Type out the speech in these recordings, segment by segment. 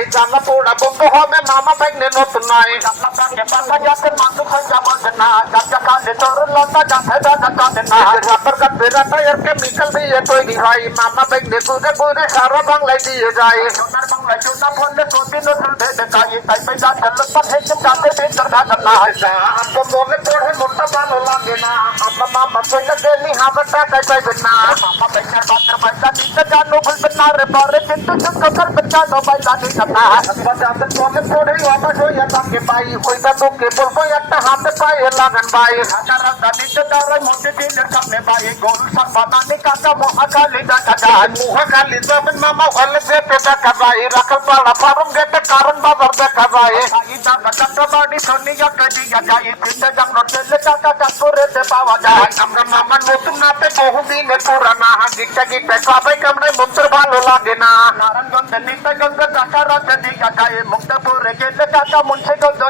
এই জাননা পোড়া পঙ্গ হবে মামা বাইক নে নতন নাই জাননা পাকে পাটা যাচ্ছে মানু খায় যাব না কাকা কালে তোর লাটা যাচ্ছে দাদা দাদা কাকা দে না রাতের কা বেটা থা আর সে निकलবি এই তোই দিভাই মামা বাইক নেকু নেকু রে সারা বাংলা দিয়ে যায় বাংলার বাংলা জোটা ফল তো ভি তো দুধ খালি তাই তাই যা হল পর হে জামদে বেজ করা করতা হসা हमको বলে পোড়ে মোটা ভালো লাগেনা মামা মাচকে দে নি আবটা তাই তাই বেনা মামা বাইকার 50 টাকা দিতে জানো कार्य पर चिंतु चिंतु कर बच्चा तो बैठा की कथा बच्चा तो कोने कोने वापस हो या तक के पाई कोई तो तो के बोल को एक हाथ पाए लगन बाई हाथा रस्ता नीचे दार तो मोटे जी ने सामने पाए गोल सब पता नहीं काटा मोह का लीजा काटा मोह का लीजा मन मामा वाले से पेटा कर रही रखल पाला फार्म गेट कारण बाबर दे कर रही आई जा बच्चा तो बाड़ी सोनी या कटी या जाई चिंता जम रोटे টাকাটা সুরেতে পাওয়া যায় আমরা মামার নতুন নাতে বহুদিনের পুরানা ভালো লাগে না নারায়ণগঞ্জে টাকা মুক্তপুরে গেলে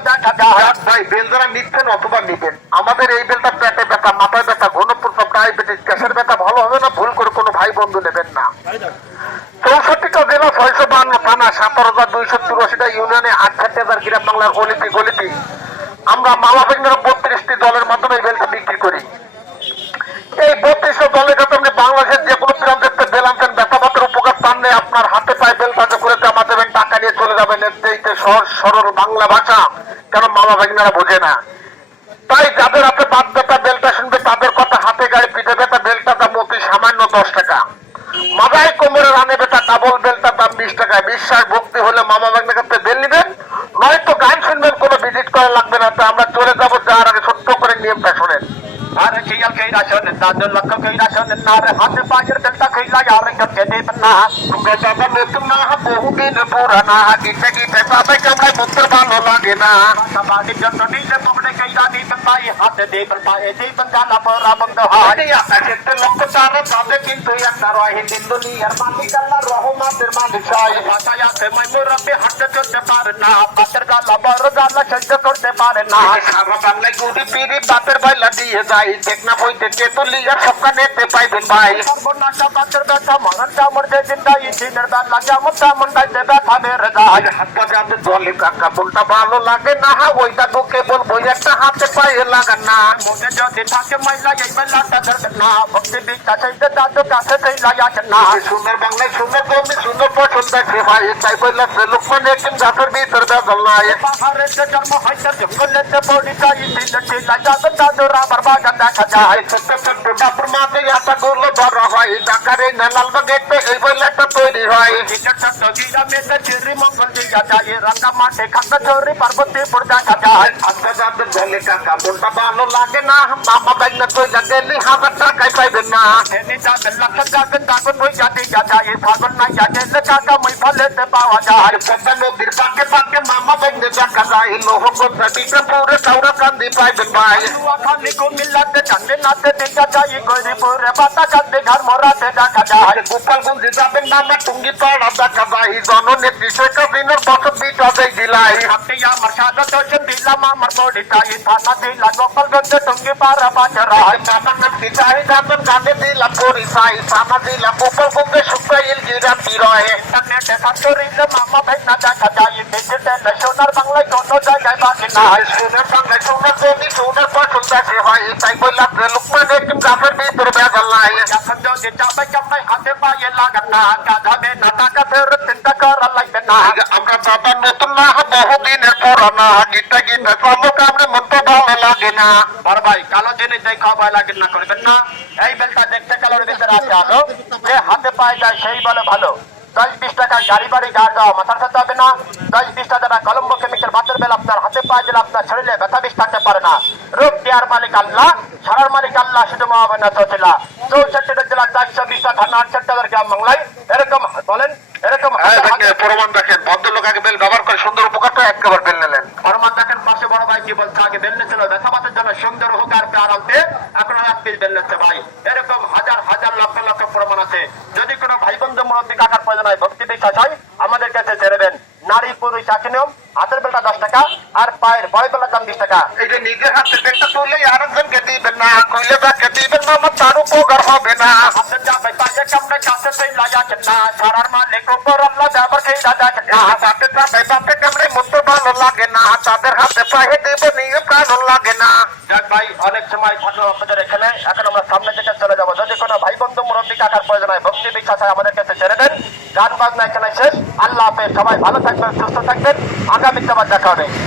টাকা দেখা যায় ভাই বেল নিচ্ছেন অথবা নিবেন আমাদের এই বেলটা পেটে ব্যথা মাথায় ব্যথা ঘনপুর সব ডায়াবেটিস গ্যাসের ব্যথা ভালো হবে না ভুল করে কোনো ভাই বন্ধু নেবেন না চৌষট্টিটা জেলা ছয়শো বান্ন থানা সাতারো হাজার দুইশো চুরাশিটা ইউনিয়নে আট ষাট হাজার গ্রাম বাংলার গলিপি গলিপি আমরা মালা ব্যাংকের বত্রিশটি দলের মাধ্যমে বেলটা বিক্রি করি এই বত্রিশ দলের কাছে আপনি বাংলাদেশের যে কোনো প্রান্তের বেল আনতেন ব্যথাপাতের উপকার পান নেই আপনার হাতে পায়ে বেল কাজ করে জমা দেবেন টাকা নিয়ে চলে যাবেন এতে সহজ সরল বাংলা ভাষা কেন মামা ভাগনারা বোঝে না তাই যাদের হাতে বাদ ব্যথা বেলটা শুনবে তাদের কথা হাতে গায়ে পিঠে ব্যথা বেলটা দাম অতি সামান্য দশ টাকা মাথায় কোমরে রানে ব্যথা ডাবল বেলটা দাম বিশ টাকা বিশ্বাস ভক্তি হলে মামা ভাগনাকে ಯಾರ ಕೈಯಲ್ ಕೈಲ ಚನ್ನ ಲಕ್ಕ ಕೈಲ ಚನ್ನ ಹತ್ತ ಪಾಯರ್ ಕಟ್ಟ ಕೈಲ ಯಾರ ಕಟ್ಟದೆ ಬನ್ನ ಕುಂಗಟ ಬನ್ನ ಬಹು ದಿನ ಪೂರನ ಗಿಟ್ಟ ಗಿಟ್ಟ ಸಾಬೆ ಕಮೈ ಮುತ್ರ ಬಾಲೋ ಲಾಗೆನ ಸಮಾಧಿ ಜನ್ನ ನೀಜ ಪಮಡ कैदा दी पाई हात दे पण पाय जे पण झाला पराबंद हाय चित्त तो लोक चार तो जाते किंतु एकदार आहे बिंदू नियर मालिकाला रहो मातेर मालिकाय भाषा यात मै मुरब्बे हट करते पार ना पातर झाला बर झाला छंद करते पार ना खावा बांगले गुडी पिरी बातर बायला दिए जाई देखना होईते ते तो लिया सबका नेते पाई बिन भाई सर्वनाशा बातर गाता मरण का मर्दे जिंदा ये जिंदा लाजा मुता मंडा दे बैठा मेरे जाय हट जाते जोली काका बोलता भालो लागे ना होईता दुखे बोल भैया सहाते पहिला गन्ना मोटे जो दिठा के मैला यही मैला सदर गन्ना भक्ति बीता सही से दादो कासे सही लाया गन्ना सुने बंगले सुने गोमी सुने पसंद है सेवा ये चाय बोला से लुकमन एक दिन जाकर भी तरदा गल्ला ये बाहर से जन्म है सर जंगल ने से बॉडी का ये दिल से लाया तो दादो रा बर्बा गन्ना खजा है सत्य से बुढ़ा प्रमाद या ता गोलो भर रहा है डाकरे न लाल बगेट पे ये बोला तो तोड़ी है जिचक तो सगीरा में से तो चिरी मंगल दिया जाए रंगा माटे खंड चोरी पर्वती पुरजा खजा है আমাদের ঝেলে কাকা মনটা ভালো লাগে না বাবা বাইন কই গেলি হাবার টাকাই পাইবে না এনি যাবেন লাখ যাবেন তাগুন হই যাতে যাতা এ ফাগুন না যাতে কাকা মই ফলে তে পাওয়া যায় কথা নদীর পাকে পাকে মামা বাইন যাকা যাই লোহ কোথাটি পুরে কাউরা কান্দি পাইবে ভাই খালি গো মিলাতে কান্দে নাতে দেখা যাই গরিব রে বাতা কান্দে ঘর মরাতে ডাকা যায় গোপালগঞ্জে যাবেন না না संगीता राधा कबाही दोनों ने पीछे का कभी न बस बीटा दे गिलाई हत्या मशाद तो दिला मां मर मरमोड़ी चाहिए थाना दे दिला गोपाल गंज टुंगी पारा बाजरा नामन में पिताई नामन गाने दे दिला पूरी साई सामा दिला गोपाल गंज सुका इल गिरा पीरोए तन्ने से संतोरी ने मामा भाई ना जाका जाए देखते ते लशोनर बंगला दोनों जाए बाकी ना है संग बंगला सोनर भी सोनर पर सुंदर सेवा ये ताई बोला लुकमान एक काफर भी दुर्बया गल्ला है जा जो जे पे कम में हाथे ये लागता गाधा में আপনার হাতে পায়ে দিলে আপনার শরীরে ব্যথা বিষ থাকতে পারে না রোগ দেওয়ার মালিক আল্লাহ সারার মালিক আল্লাহ শুধু মহাবেনা চৌষট্টি জেলার চারশো বিশটা থানা আটষট্টি গ্রাম বাংলায় থেকে প্রমাণ দেখেন ভদ্রলোক আগে বেল ব্যবহার করে সুন্দর উপকারটা একবার বেল নিলেন প্রমাণ দেখেন পাশে বড় ভাই কি বলছে আগে বেল নিয়েছিল ব্যথা পাতের জন্য সুন্দর হোক আর আরামতে এখন এক পিস বেল নিচ্ছে ভাই এরকম হাজার হাজার লক্ষ লক্ষ প্রমাণ আছে যদি কোনো ভাই বন্ধু মুরব্বী কাকার প্রয়োজন হয় সামনে এখন আমরা সামনে থেকে চলে যাবো যদি কোনো ভাই বন্ধু মুরব্বী কাকার প্রয়োজন হয় ভক্তি বিখ্যাত আমাদের কাছে ছেড়ে দেন গান বাজনা এখানে শেষ আল্লাহ সবাই ভালো থাকবেন সুস্থ থাকবেন আগামীতে আবার দেখা হবে